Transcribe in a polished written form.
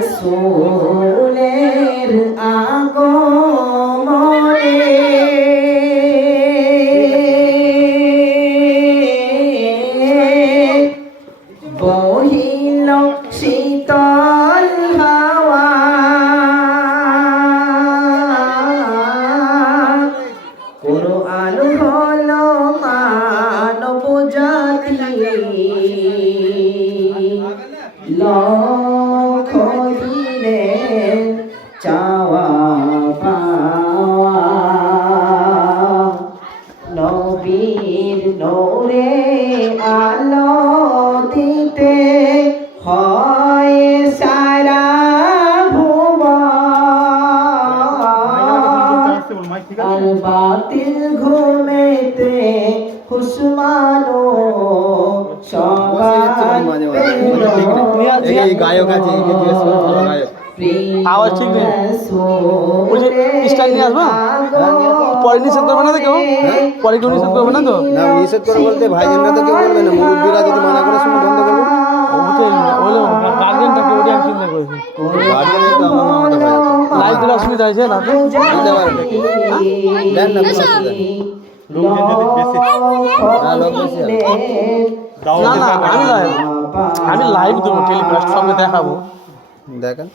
রাসূলের আগমনে বহিল শীতল হাওয়া কুরআন হলো মানব জাতি লক্ষ দিনের চাওয়া পাওয়া নবীর নূরে আলো দিতে হয় সারা ভুবন আর বাতিল ঘুমেতে হুসমানো সবাই গায়ক আছে আওয়াজ ঠিক নেই বলছি স্টাইল নিয়ে আসবো পরে নিষেধ করবে না তো কেউ পরে কেউ নিষেধ করবে না তো না নিষেধ করে বলতে ভাইজানরা তো কেউ বলবে না মুরব্বীরা যদি মানা করে শুনে বন্ধ করবে গার্জেনটাকে ওটা চিন্তা করেছি গার্জেনের তো আমার মামাটা ভাই লাইট দিলে অসুবিধা হয়েছে না তো দিতে পারবে দেন না কোনো অসুবিধা নেই। হ্যাঁ, লোক বেশি হবে। না না আমি লাইভ দেবো টেলিকাস্ট সঙ্গে দেখাবো দেখেন